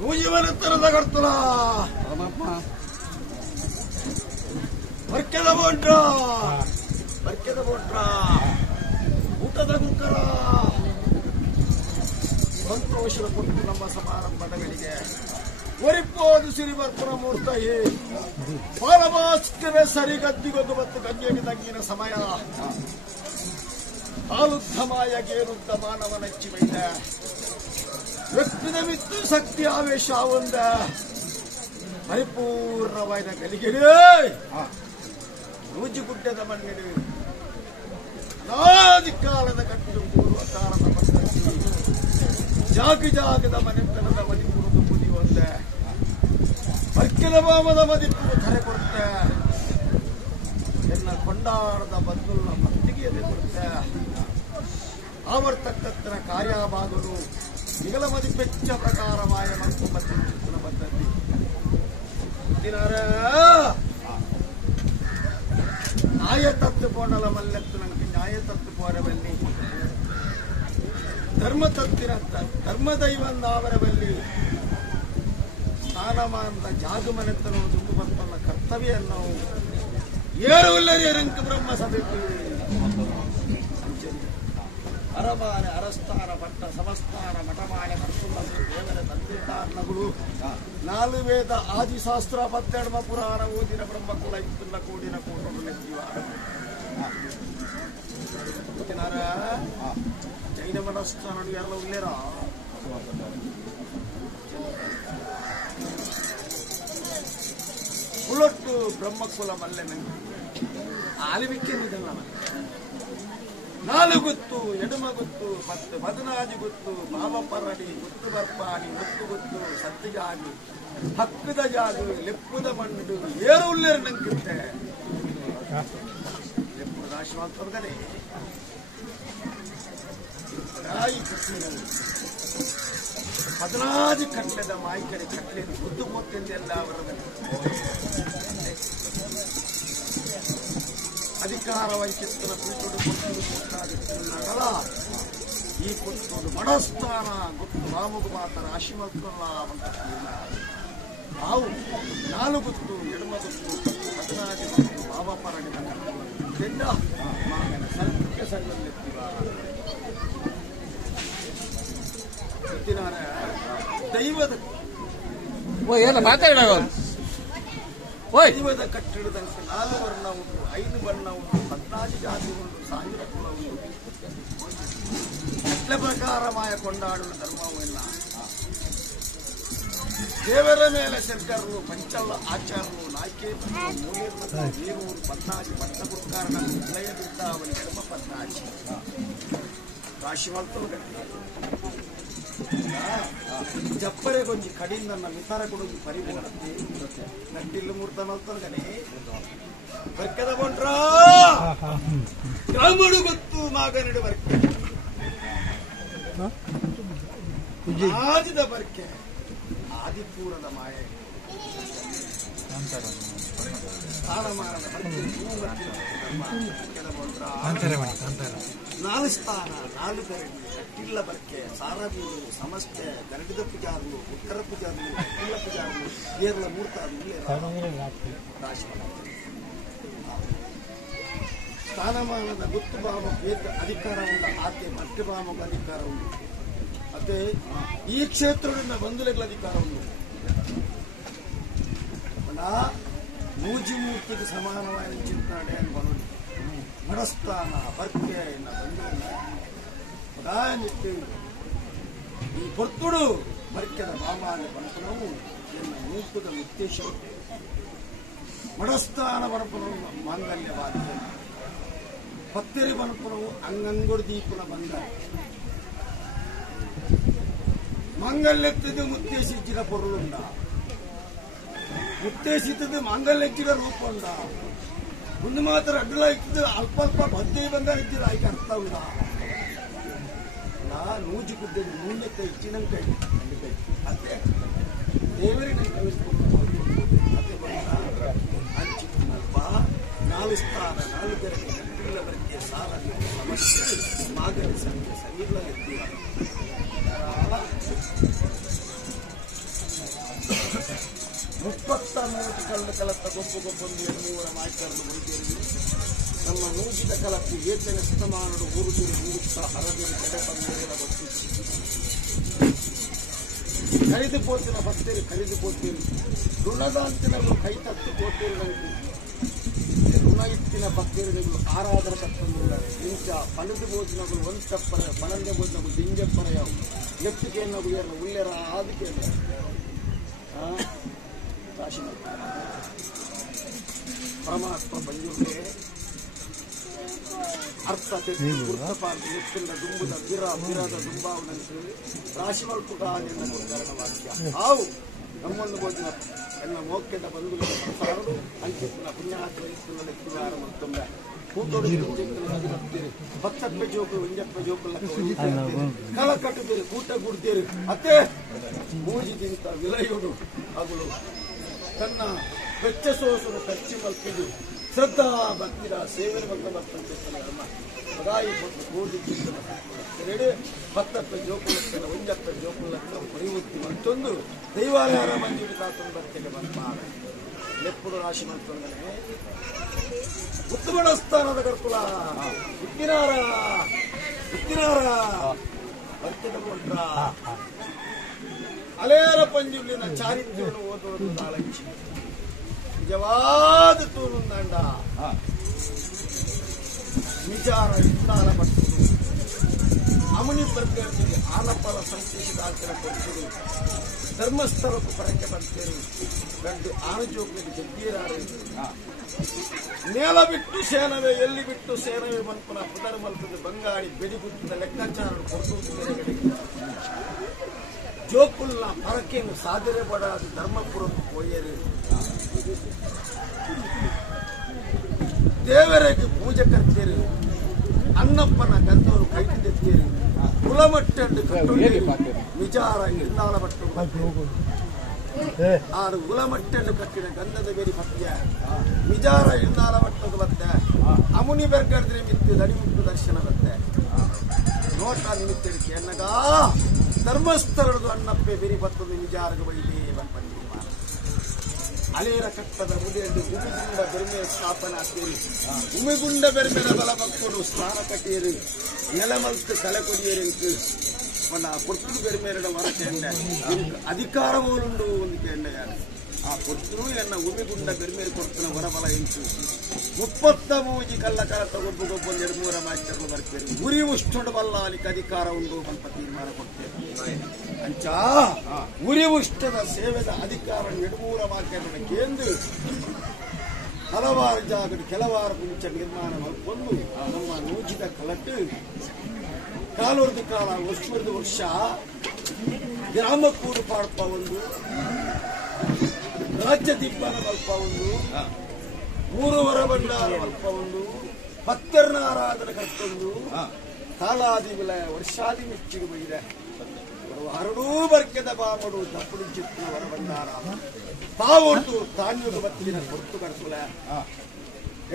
ನೂಜಿವನತ್ತರದ ಕರ್ತಲ ಬರ್ಕೆದ ಬೋಂಡ್ರ ಊಟದ ಗುರುಕರ ಸಂತೋಷದ ಕೊಟ್ಟು ನಮ್ಮ ಸಮಾರಂಭಗಳಿಗೆ ಒರಿಪೋದು ಸಿರಿವರ್ಪುರ ಮೂರ್ತಾಯಿ ಬಾಲಭಾಸ್ಕರ ಸರಿಗದ್ದಿಗೊದ್ದು ಮತ್ತು ಗಂಗೆಗೆ ತಗ್ಗಿನ ಸಮಯ ಆಲುದ್ಧಮಾಯ ಗೇರುದ್ದ ಮಾನವನಚ್ಚಿ ಬೈದ ವ್ಯಕ್ತಿದ ಮಿತ್ತು ಶಕ್ತಿ ಆವೇಶ ಒಂದ ಪರಿಪೂರ್ಣವಾದ ಗಲಿಗೆಡೆ ನೂಜಿಗುಡ್ಡದ ಮಣ್ಣಿಡು ಅನಾದಿ ಕಾಲದ ಕಟ್ಟಿದ ಪೂರ್ವ ಕಾಲದ ಪದ್ಧತಿ ಜಾಗದ ಮನೆತನದ ಮದಿಪುರದ ಬುದಿ ಒಂದೆ ಅರ್ಕೆದ ಬಾಮದ ಮದಿಪುರ ಕರೆ ಕೊಡುತ್ತೆ ಎಲ್ಲ ಕೊಂಡಾಡದ ಬದ್ದುಲ್ಲ ಮತ್ತಿಗೆ ಎದೆ ಕೊಡುತ್ತೆ ಆವರ್ತಕ್ಕಂತಹ ಕಾರ್ಯಭಾಗರು ನಿಗಲ ಮದಿಪೆಚ್ಚ ಪ್ರಕಾರವಾಯ ಮತ್ತು ಮತ್ತಿನ ಪದ್ಧತಿ ನ್ಯಾಯತತ್ವ ಪೋಣಲ ಮಲ್ಲೆತ್ತು ನನಗೆ ನ್ಯಾಯತತ್ವ ಪೋರಬಲ್ಲಿ ಧರ್ಮತತ್ವಿನ ಧರ್ಮದೈವಂದಾವರಬಲ್ಲಿ ಸ್ನಾನಮಾನದ ಜಾಗಮನೆತ್ತನೋ ದುಂಡು ಬಂತನ್ನ ಕರ್ತವ್ಯ ನಾವು ಏರುವುಲ್ಲರಿ ರಂಕ ಬ್ರಹ್ಮ ಸಭೆ ಅರಮಾನ ಅರಸ್ಥಾನ ಭಟ್ಟ ಸಮಸ್ಥಾನ ಮಠಮಾನ ಕರ್ತುಂಬ ದೇವರ ತಂದೆತಾರ್ನಗಳು ನಾಲು ವೇದ ಆದಿಶಾಸ್ತ್ರ 12 ಪುರಾಣ ಓದಿನ ಬ್ರಹ್ಮಕುಲ ಇತ್ತುನ್ನ ಕೂಡಿನ ಕೂಟರು ನೆತ್ತಿವ ಜೈನ ಮನಸ್ಥಾನ ಎಲ್ಲ ಉಳ್ಳೇರ ಉಳೊಟ್ಟು ಬ್ರಹ್ಮಕುಲ ಮಲ್ಲೆನ ಆಲಿವಿಕೆ ನಿಧನ ನಾಲು ಗುತ್ತು ಎಡುಮ ಗುತ್ತು ಮತ್ತು ಬದನಾಜಿ ಗುತ್ತು ಮಾವಪರಡಿ ಗುತ್ತು ಬರ್ಪಾಡಿ ಮುತ್ತು ಗುತ್ತು ಸತ್ತಿಜಾಗಿ ಹಕ್ಕದ ಜಾಗು ಲೆಪ್ಪುದ ಮಣ್ಣು ಏರು ಉಳ್ಳೇರು ನಂಕಿರುತ್ತೆ ಲೆಪ್ಪುದ ಆಶ್ವಾಸನೆ ಹದಿನಾಜು ಕಟ್ಲೆದ ಮಾಯ್ಕರಿ ಕಟ್ಲೆ ಗುದ್ದು ಮೊತ್ತೆಂದೆಲ್ಲ ಅವರದಲ್ಲಿ ಅಧಿಕಾರ ವೈಚಿತ್ರನ ಕೂಟೋಡು ಕೊಟ್ಟುಲ್ಲ ಈ ಕೊಟ್ಟೋಡು ಮಡಸ್ಥಾನ ಗುತ್ತು ರಾಮಗು ಮಾತ ರಾಶಿ ಮಕ್ಕಳ ನಾವು ನಾಲು ಗುತ್ತು ಎಡಮ ಗುತ್ತು 14 ಗುತ್ತು ಬಾಬಾಪರಡಿ ತೆಂಡ ಸತ್ಯ ಸಂಗಲ್ಲೆತ್ತೀವ ದೈವದ ದೈವದ ಕಟ್ಟಡದಂತೆ 4 ವರ್ಣ ಉಂಟು 5 ಬಣ್ಣ ಉಂಟು 14 ಜಾತಿ ಉಂಟು 1000 ಕುಲ ಉಂಟು ಕಟ್ಲೆ ಪ್ರಕಾರಮಾಯ ಕೊಂಡಾಡುವ ಧರ್ಮವೆಲ್ಲ ದೇವರ ಮೇಲೆ ಸರ್ಕಾರರು ಪಂಚಲ್ಲ ಆಚಾರರು ನಾಯ್ಕೇತರು ಮೂಲೇರು ನೀರೂರು 14 ಪಟ್ಟ ಗುರುಕಾರಣ ನಿಲಯದಿಂದ ಅವನ ಧರ್ಮ 14 ರಾಶಿ ಮಲ್ತಲು ಜಪ್ಪರೆ ಕೊಂಚಿ ಕಡಿಯಿಂದ ಮಿತಾರ ಕೊಡೋದು ಪರಿಪೂರ್ಣತೆ ನಟ್ಟಿಲ್ಲು ಮೂರ್ತ ಮಲ್ತಲ್ಗನೆ ಬರ್ಕದ ಕೊಂಡ್ರ ಗ್ರಾಮಡು ಗೊತ್ತು ಮಾಗನಡು ಬರ್ಕೆ ಆದಿದ ಬರ್ಕೆ ಆದಿಪೂರದ ಮಾಯೆ ಸ್ಥಾನಮಾನದ ನಾಲು ಸ್ಥಾನ 4 ಬೆರಡಿ ಕಟ್ಟಿಲ್ಲ ಬರ್ಕೆ ಸಾರಬೀರು ಸಮಸ್ತೆ ಗರಡಿದ ಪೂಜಾರ್ಲು ಉತ್ತರ ಪೂಜಾರ್ಲು ಕಟ್ಟಿಲ್ಲ ಪೂಜಾರ್ಲು ಏರ್ಲ ಮೂರ್ತಾರ್ಲು ಸ್ಥಾನಮಾನದ ಗುತ್ತು ಭಾವ ಅಧಿಕಾರ ಉಂಡ ಆಕೆ ಮಧ್ಯ ಭಾವದ ಅಧಿಕಾರ ಉಂಟು ಮತ್ತೆ ಈ ಕ್ಷೇತ್ರದಿಂದ ಬಂಧುಗಳ ಅಧಿಕಾರ ಉಂಟು ಮೂಜಿ ಮೂರ್ತಿಗೆ ಸಮಾನವಾದ ಚಿಂತನೆ ಬರೋದು ಮಡಸ್ಥಾನ ಬರ್ಕೆ ಬಂಧು ಈ ಪೊರ್ತುಡು ಬರ್ಕೆದ ಬಾಮಾನ ಬಣಪನವು ಎನ್ನ ಮೂಕುದ ಉದ್ದೇಶ ಮಡಸ್ಥಾನ ಬಣಪನವು ಮಾಂಗಲ್ಯವಾದ ಪತ್ತೆರಿ ಬಣಪನವು ಅಂಗಂಗುಡು ದೀಪನ ಬಂದ ಮಾಂಗಲ್ಯತ್ತದು ಮುತ್ತೇಶಿಚ್ಚಿದ ಪೊರುಳುಂಡ ಮುತ್ತೇಶಿತದ್ದು ಮಾಂಗಲ್ಯಕ್ಕಿದ ರೂಪ ಉಂಡ ಒಂದು ಮಾತ್ರ ಅಡ್ಡಲ ಇಕ್ಕಿದ್ರೆ ಅಲ್ಪ ಅಲ್ಪ ಬದ್ದೆ ಬಂದ ಇದ್ದಿರ ಆಯ್ಕೆ ಅರ್ಥ ಉಂಡ ನೂಜಿ ಕುದ್ದೆದು ಮೂಲ್ಯಕ್ಕೆ ಇಚ್ಚಿನಂಕ ಅದೇ ದೇವರಿನ ಮತ್ತೆ ಹಂಚಿನಲ್ಪ 4 ಸ್ಥಾನ 4 ಬೆರಕೆ ಕಟ್ಟಿಲ್ಲ ಬೆರಕೆ ಸಾಲ ಸಮಸ್ಯೆ ಮಾಗಲಿ ಸಂಖ್ಯೆ ಸರಿಯಿಲ್ಲ ಎತ್ತೀರ ಕಲ್ಲು ಕಲತ್ತ ಗೊಬ್ಬೊಂದು 2-3 ಮಾಯ್ಕರನ್ನು ಮುಗಿದೇರಿ ನಮ್ಮ ನೂಗಿದ ಕಲಕ್ಕೆ ಏತನ ಶತಮಾನಡು ಊರುದಿರಿ ಮುಗುತ್ತಾ ಹರದಿರಿ ಕಡೆ ಬಂದಿರ ಗೊತ್ತಿ ಖರೀದು ಪೋತಿನ ಬತ್ತೇರಿ ಖರೀದು ಪೋತೀರಿ ಋಣದಾಂತಿನಗಳು ಕೈ ತತ್ತು ಪೋತೀರಿ ನನಗೆ ಋಣ ಇತ್ತಿನ ಬತ್ತೇರಿಗಳು ಆರಾಧನ ಕತ್ತೊಂದಿಲ್ಲ ಇಂಚ ಪಲದು ಭೋಜನಗಳು ಒಂದು ತಪ್ಪರ ಪನಂದೆ ಭೋಜನಗಳು ದಿಂಜಪ್ಪರ ಯಾವ ಲೆಪ್ಪಿಗೆ ನಗುಯರ ಉಳ್ಳೆರ ಆದಿಕೆ ರಾಶಿ ಪರಮಾತ್ಮ ಬಂಜುಂಡೆ ಅರ್ಥ ಲೆಪ್ಪಿನ ದುಂಬುದ ಬಿರದ ದುಂಬಾವನಂತೆ ರಾಶಿ ಮಲ್ಪುಗ ವಾಕ್ಯ ಹಾವು ನಮ್ಮನ್ನು ಭೋಜನ ಎನ್ನ ಮೋಕ್ಯದ ಬಂಧುಗಳ ಪ್ರಸಾರರು ಅಂಕಿತ್ತಿನ ಪುಣ್ಯಾತ್ಮ ಲೆಕ್ಕಿವಾರ ಮತ್ತೊಮ್ಮೆ ಕೂಟೋಡಿ ಬತ್ತಪ್ಪೆ ಜೋಕು ಒಂಜಪ್ಪೆ ಜೋಕು ಕಲ ಕಟ್ಟುತ್ತೀರಿ ಕೂಟ ಗುಡ್ತೀರಿ ಅತ್ತೆ ಮೂಜಿಗಿಂತ ವಿಲಯುಡು ಅವಳು ತನ್ನ ವೆಚ್ಚ ಸೋಸರು ಖರ್ಚು ಮಲ್ಪಿದು ಶ್ರದ್ಧಾ ಭಕ್ತಿರ ಸೇವೆ ಬಗ್ಗೆ ಬರ್ತಂತೆ ಪದಾಯಿ ಮತ್ತು ಕೋಟಿ ಎರಡು ಬತ್ತಪ್ಪೆ ಜೋಕುಲಕ್ಕನ ಒಂಜಪ್ಪೆ ಜೋಕುಲಕ್ಕ ಪರಿವೃತ್ತಿ ಮತ್ತೊಂದು ದೈವಾಲಯ ಮಂಜೂರಿ ತಾತನು ಬರ್ತೇನೆ ಬಂದ ಲೆಪ್ಪುಡು ರಾಶಿ ಮಾಡ್ಕೊಂಡನೆ ಉತ್ತಮ ಸ್ಥಾನದ ಕರ್ಕುಲ ಉತ್ತಿನಾರ ಬರ್ತೇನೆ ಕೊಟ್ರ ಅಲೇರ ಪಂಜುಲಿನ ಚಾರಿತ್ರ್ಯವನ್ನು ಓದುವುದು ನಾಲಂಚಿ ನಿಜವಾದ ತೂನುಂದಂಡ ವಿಚಾರ ಇಂದಾಲ ಪಟ್ಟುದು ಅಮನಿ ಪ್ರತ್ಯರ್ಥಿಗೆ ಆನಪಲ ಸಂಕೇಶದಾಚರ ಕೊಟ್ಟುದು ಧರ್ಮಸ್ಥಳಕ್ಕೂ ಪರಕ್ಕೆ ಬರ್ತೇನೆ ಗಂಡು ಆನುಜೋಗಿಗೆ ಜಗ್ಗೀರಾಡ ನೇಲ ಬಿಟ್ಟು ಸೇನವೇ ಎಲ್ಲಿ ಬಿಟ್ಟು ಸೇನವೇ ಮನ್ಪುನ ಪುದರ್ ಮಲ್ಪದ ಬಂಗಾಳಿ ಬೆಡಿಗುತ್ತಿದ ಲೆಕ್ಕಾಚಾರ ಕೊಡುತ್ತದೆ ಜೋಕುಲ್ನ ಪರಕೆಯನ್ನು ಸಾಧನೆ ಪಡಾದ ಧರ್ಮಪುರಕ್ಕೆ ಹೋಯರು ದೇವರಿಗೆ ಪೂಜೆ ಕರ್ತೀರಿ ಅನ್ನಪ್ಪನ ಗಂಧವರು ಕೈಗೆತ್ತೀರಿ ಕುಲಮಟ್ಟಂಡು ಕಟ್ಟುಂಡಿ ವಿಚಾರ ಇಂದಾಲ ಪಟ್ಟು ಆರು ಕುಲಮಟ್ಟಂಡು ಕಟ್ಟಿನ ಗಂಧದ ಬೇರಿ ಪತ್ಯ ವಿಚಾರ ಇಂದಾಲ ಪಟ್ಟದು ಬತ್ತೆ ಅಮುನಿ ಬೆರ್ಗಡ್ದ್ರೆ ಮಿತ್ತು ದಡಿಮುಟ್ಟು ದರ್ಶನ ಬತ್ತೆ ನೋಟ ನಿಮಿತ್ತಡಿಕೆ ಅನ್ನಗ ಧರ್ಮಸ್ಥಳದು ಅಣ್ಣಪ್ಪೆ ಬೆರಿ ಬತ್ತದು ವಿಚಾರಕ್ಕೆ ಬೈದೇ ಬಂದಿ ಅಲೇರ ಕಟ್ಟದ ಮುದಿಯಲ್ಲಿ ಉಮಿಗುಂಡ ಬೆರ್ಮೆಯ ಸ್ಥಾಪನೆ ಆಗ್ತೀರಿ ಉಮಿಗುಂಡ ಬೆರ್ಮೆನ ಬಲ ಮಕ್ಕಳು ಸ್ನಾನ ಕಟ್ಟಿಯರಿ ನೆಲಮಲ್ತು ತಲೆ ಕೊಡಿಯರಿಂಕು ಕೊಟ್ಟು ಬೆರ್ಮೇರಿನ ಹೊರಟೆಂಡ ಅಧಿಕಾರ ಮೂಲುಂಡು ಒಂದು ಕೇಂದ್ರ ಆ ಕೊಟ್ಟರು ಎನ್ನ ಉಮಿಗುಂಡ ಬೆರ್ಮೇರಿ ಕೊಡ್ತನ ಹೊರಬಲ ಇಂಟು 33 ಕಲ್ಲ ಕಾಲ ತಗೊಬ್ಬೊಂದು 2-3 ಮಾಸ್ಟರ್ಗಳು ಬರ್ತೇನೆ ಗುರಿ ಉಷ್ಟೊಂಡು ಬಲ್ಲ ಅಲ್ಲಿಗೆ ಅಧಿಕಾರ ಉಂಡು ಸ್ವಲ್ಪ ತೀರ್ಮಾನ ಕೊಡ್ತೇನೆ ಅಂಚ ಉರಿ ಉಷ್ಟದ ಸೇವೆದ ಅಧಿಕಾರ 2-3 ವಾಕ್ಯಗಳ ಕೇಂದ್ರ ಹಲವಾರು ಜಾಗದ ಕೆಲವಾರು ಮುಂಚ ನಿರ್ಮಾಣ ಮಾಡಿಕೊಂಡು ನಮ್ಮ ನೂಜಿದ ಕಲಟ್ಟು ಕಾಲೋರ್ದು ಕಾಲ ವರ್ಷ ಗ್ರಾಮಕ್ಕೂರು ಪಾಡ್ಪ ಒಂದು ರಾಜ್ಯ ದಿಬ್ಬನ ಮಲ್ಪ ಒಂದು 3 ಹೊರಬಂಡಾರ ಮಲ್ಪ ಒಂದು ಪತ್ತರ್ನ ಆರಾಧನೆ ಕರ್ತೊಂದು ಕಾಲಾದಿ ವಿಲಯ ವರ್ಷಾದಿ ಮಿಚ್ಚಿಗೆ ಬೈದೆ ಹರಡೂ ಬರ್ಕೆದ ಬಾಮಡು ತಪ್ಪುಡಿ ಚಿತ್ರ ಹೊರಬಂಡಾರ ತಾವೊಂದು ತಾನ್ಯುಗ ಬತ್ತಿನ ಹೊತ್ತು ಕರ್ತುಲ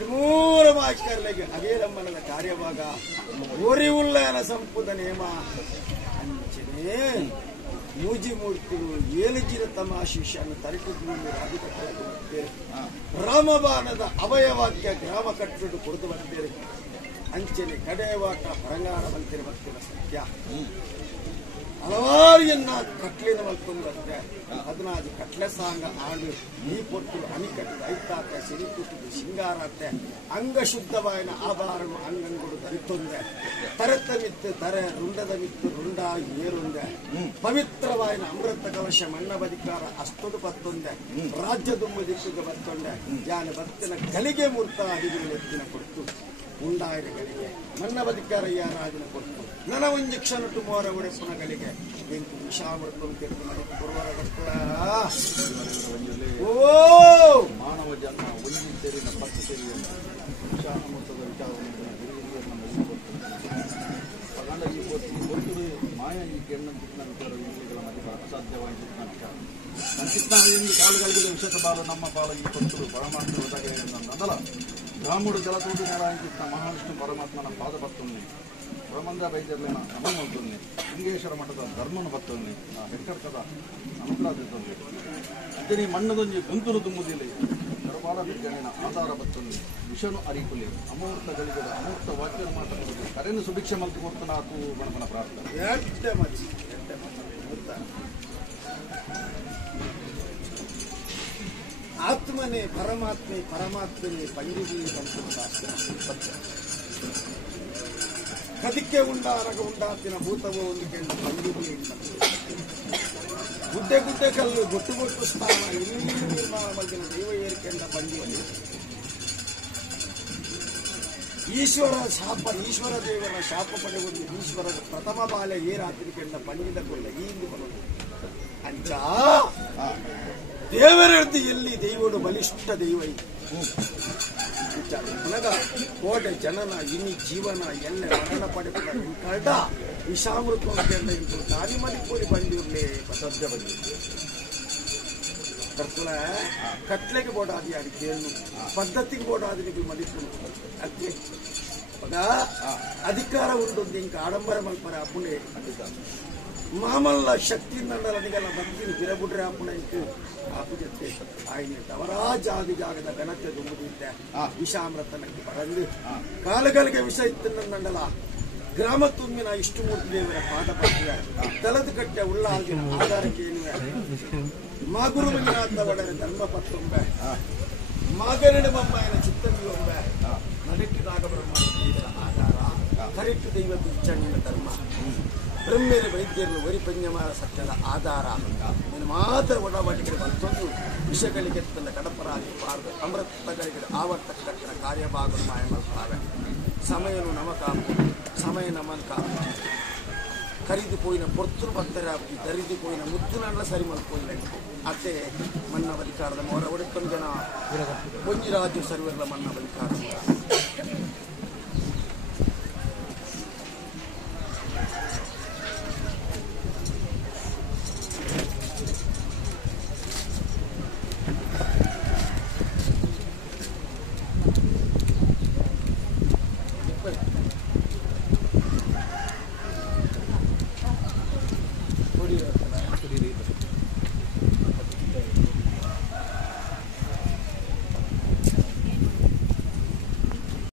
2-3 ಮಾಸ್ಕರ್ಲೆಗೆ ಅಗೇರಮ್ಮನ ಕಾರ್ಯಭಾಗ ಓರಿವುಲ್ಲಯನ ಸಂಪುದ ನೇಮ ಅಂಚನೆ ಮೂಜಿಮೂರ್ತಿಗಳು ಏಲಜಿರ ತಮಾಶಿಷನ್ನು ತರಿಟಿದ್ದು ಅಧಿಕಟ್ಟೆ ರಾಮಬಾಣದ ಅವಯವಾಕ್ಯ ಗ್ರಾಮ ಕಟ್ಟಿಟ್ಟು ಕೊಡುದು ಬರ್ತೇವೆ ಅಂಚನೆ ಕಡೆಯವಾಟ ಪರಂಗಾರ ಬಂತಿರ ಬರ್ತಿರ ಸತ್ಯ ಹಲವಾರು ಕಟ್ಲಿನ ಮಲ್ಕೊಂಡು ಬರ್ತೇ 15 ಕಟ್ಲೆ ಸಾಂಗ ಆಡು ಈ ಪೊಟ್ಟು ಅಣಿಕಟ್ಟು ಐತಾತೆ ಸಿರಿಕುಟ್ಟು ಶೃಂಗಾರತ್ತೆ ಅಂಗ ಶುದ್ಧವಾಯಿನ ಆಭಾರಣ ಅಂಗಂಗುಡು ಧರಿತೊಂದೆ ತರೆತ ಮಿತ್ತು ತರೆ ರುಂಡದ ಮಿತ್ತು ರುಂಡ ಏರುಂದೆ ಪವಿತ್ರವಾಯಿನ ಅಮೃತ ಕಲಶ ಮಣ್ಣ ಬದಿಕಾರ ಅಷ್ಟೊಂದು ಬತ್ತೊಂದೆ ರಾಜ್ಯ ದುಂಬ ದಿಕ್ಕಿಗೆ ಬತ್ತೊಂಡೆ ಯಾನ ಬತ್ತಿನ ಕಲಿಗೆ ಮೂರ್ತ ಅಡಿಗಳು ಎತ್ತಿನ ಕೊಟ್ಟು ಉಂಡಾಯಗಳಿಗೆ ನನ್ನ ಬದಿಕಾರ ಯಾರಾಜನ ಕೊಟ್ಟು ನನ್ನ ಒಂಜಿ ಕ್ಷಣಟ್ಟು ಮೋರ ಉಡೆಪ್ಪನ ಗಳಿಗೆ ಬೆಂಕು ವಿಷಾಮೃತವನ್ನು ಕೆಟ್ಟು ನನಗೆ ಬರುವರ ಕಟ್ಟುವ ಓ ಮಾನವ ಜನ್ಮ ಒಂಜಿ ತೆರಿನ ಪತ್ತು ತೆರಿಯನ್ನು ವಿಷಾಮೃತದ ವಿಚಾರವನ್ನು ಹಿರಿಯರನ್ನ ಮದುವೆ ಈ ಕೊಟ್ಟು ಮಾಯ ಈ ಕೆಣ್ಣಂತಿನ ವಿಚಾರ ವಿಷಯಗಳ ಮಧ್ಯೆ ಅಸಾಧ್ಯವಾಗಿ ಚಿತ್ತಾನೆಂದು ಕಾಲುಗಳಿಗೆ ವಿಶೇಷ ಬಾಲು ನಮ್ಮ ಬಾಲು ಈ ಕೊಟ್ಟು ಪರಮಾತ್ಮ ಒದಗ ನಂದಲ ರಾಮುಡು ಜಲತೂದು ನೆಲ ಅಂಕಿತ್ತ ಮಹಾವಿಷ್ಣು ಪರಮಾತ್ಮನ ಪಾದ ಪತ್ತೊಂದು ಪ್ರಬಂಧ ವೈದ್ಯರ್ಲಿನ ನಮನ ಮಲ್ತೊಂದು ಲಿಂಗೇಶ್ವರ ಮಠದ ಧರ್ಮನ ಬತ್ತೊಂದು ಹೆಕ್ಕಡ್ಕದ ಅನುಗ್ರಹದಿತ್ತೊಂದು ಅಂಚನೆ ಮಣ್ಣದೊಂಜಿ ಗುಂತುಲು ತುಂಬುದಿಲ್ಲ ಕರಬಾಲ ವಿಜ್ಞಾನಿನ ಆಧಾರ ಬತ್ತೊಂದು ವಿಷನು ಅರಿಕುಲಿ ಅಮೂರ್ತ ಗಳಿಗದ ಅಮೂರ್ತ ವಾಕ್ಯನ ಮಾತಾಡುವುದು ಕರೆಯನ್ನು ಸುಭಿಕ್ಷೆ ಮಲ್ತು ಕೊಡ್ತಾನ ಆತು ಗಣಪನ ಪ್ರಾರ್ಥನೆ ಆತ್ಮನೇ ಪರಮಾತ್ಮೆ ಪರಮಾತ್ಮನೇ ಪಂಡಿಗೆ ಸತ್ಯ ಕದಿಕ್ಕೆ ಉಂಡಾರಗ ಉಂಡಾತಿನ ಭೂತವೋ ಒಂದು ಕೆಂಡ ಪಂಡಿಗೆ ಗುಡ್ಡೆ ಗುಡ್ಡೆ ಕಲ್ಲು ಗೊಟ್ಟು ಗೊಟ್ಟು ಸ್ಥಾನ ಇಲ್ಲಿ ನಿರ್ಮಾಣ ಮಲ್ಕಿನ ದೈವ ಏರಿಕೆಂಡ ಪಂಡಿಗೆ ಈಶ್ವರ ದೇವರ ಶಾಪ ಪಡೆಯುವುದು ಈಶ್ವರದ ಪ್ರಥಮ ಬಾಲ್ಯ ಏರಾತಿರಿಕೆಂಡ ಪಂಡಿತ ಕೊಲ್ಲ ಈ ಹಿಂದೆ ಬರೋದು ಅಂಚ ದೇವರದ್ದು ಎಲ್ಲಿ ದೈವಡು ಬಲಿಷ್ಠ ದೈವ ಮನಗ ಕೋಟೆ ಜನನ ಇನಿ ಜೀವನ ಎಲ್ಲ ಮರಣ ಪಡೆದ ಕಡ ವಿಷಾಮೃತ ಗಾಡಿ ಮದಿಕೋಡಿ ಬಂದಿರ್ಲೇ ಸದ್ಯ ಬಂದಿ ಕರ್ತುಲ ಕಟ್ಲೆಗೆ ಬೋಡಾದಿ ಅದು ಕೇಳು ಪದ್ಧತಿಗೆ ಬೋಡಾದಿ ಮದಿಕೊಂಡು ಅದೇ ಅಧಿಕಾರ ಉಂಟು ಇಂಕ ಆಡಂಬರ ಮಲ್ಪರ ಅಪ್ಪುಣೆ ಮಾಮಲ್ಲ ಶಕ್ತಿ ನಂಡಲನಿಗೆಲ್ಲ ಭಕ್ತಿని ಬಿರಬುಡ್ರೆ ಅಪ್ಪುಣ ಇಂಕು ಆಪು ಜೊತೆ ಆಯ್ನೆ ಅವರಾಜಾದಿ ಜಾಗದ ಘನತೆ ತುಂಬುದಿದ್ದೆ ವಿಷಾಮೃತನಕ್ಕೆ ಬರಂದು ಕಾಲಗಳಿಗೆ ವಿಷ ಇತ್ತು ನಂಡಲ ಗ್ರಾಮ ತುಂಬಿನ ಇಷ್ಟಮೂರ್ತಿ ದೇವರ ಪಾಠ ಪಟ್ಟಿವೆ ತಲದು ಕಟ್ಟೆ ಉಳ್ಳಾಗಿನ ಆಧಾರಕ್ಕೆ ಏನುವೆ ಮಾಗುರು ಮಂಜುನಾಥ ಒಡೆಯ ಧರ್ಮಪತ್ತೊಂಬೆ ಮಾಗರಣ ಬೊಮ್ಮಾಯನ ಚಿತ್ತಂಬೆ ನಡಕ್ಕಿದಾಗ ಬ್ರಹ್ಮ ಆಧಾರ ಕರೆಕ್ಟ್ ದೈವ ಬಿಚ್ಚಣ್ಣಿನ ಧರ್ಮ ಬ್ರಹ್ಮೇರು ವೈದ್ಯರು ವರಿಪಂಜಮಾರ ಸತ್ಯದ ಆಧಾರ ನೀನು ಮಾತ್ರ ಒಡಬಾಟಿಕೆ ಬಂತೊಂದು ವಿಷಯಗಳಿಗೆ ತನ್ನ ಕಡಪರಾಗಿ ಪಾರ್ದು ಅಮೃತಗಳಿಗೆ ಆವರ್ತಕ ಕಟ್ಟಿನ ಕಾರ್ಯಭಾಗವನ್ನು ಮಾಯ ಮಾಡ್ತಾವೆ ಸಮಯನು ನಮಕಾಪು ಸಮಯ ನಮನ್ ಕಾಪು ಕರಿದು ಪೋಯಿನ ಪೊರ್ತುರು ಭಕ್ತರಾಗಿ ದರಿದು ಪೋಯಿನ ಮುತ್ತುನಲ್ಲ ಸರಿ ಮಲ್ಪೋಯಿನ ಅತ್ತೆ ಮನ್ನ ಬಲಿಕಾರದ ಮೋರ ಒಡೆಕೊಂಡು ಜನ ಪೊಂಜಿರಾಜು ಸರ್ವೆಲ್ಲ ಮನ್ನ ಬಲಿಕಾರ